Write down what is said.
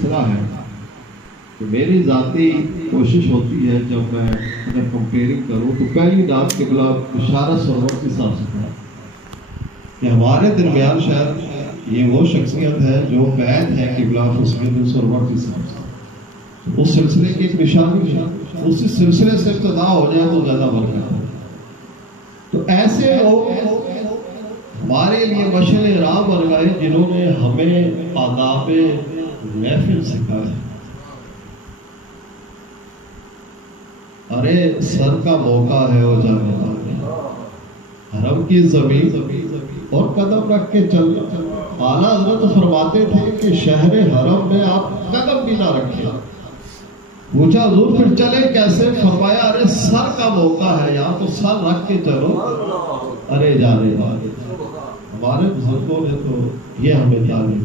سلسلہ ہے کہ میری ذاتی کوشش ہوتی ہے جب میں اگر کمپیئرنگ کروں تو پہلی نعت قبلہ اشارہ سرور کے حساب سے تھا کہ ہمارے درمیان شاید یہ وہ شخصیت ہے جو قید ہے قبلہ فسمت سرور کے حساب سے، اس سلسلے کی ایک نشانی ہے، اسی سلسلے سے ابتدا ہو جائے تو زیادہ برکت ہے۔ تو ایسے لوگ ہمارے لیے مشعل راہ بن گئے جنہوں نے ہمیں آداب محفل سکھائے۔ ارے سر کا موقع ہے وہ جانے والے، حرم کی زمین اور قدم رکھ کے چل۔ اعلیٰ حضرت فرماتے تھے کہ شہر حرم میں آپ قدم بھی نہ رکھیں۔ پوچھا حضور پھر چلے کیسے؟ فرمایا ارے سر کا موقع ہے یہاں تو سر رکھ کے چلو۔ ارے جانے والے، ہمارے بزرگوں نے تو یہ ہمیں تعلیم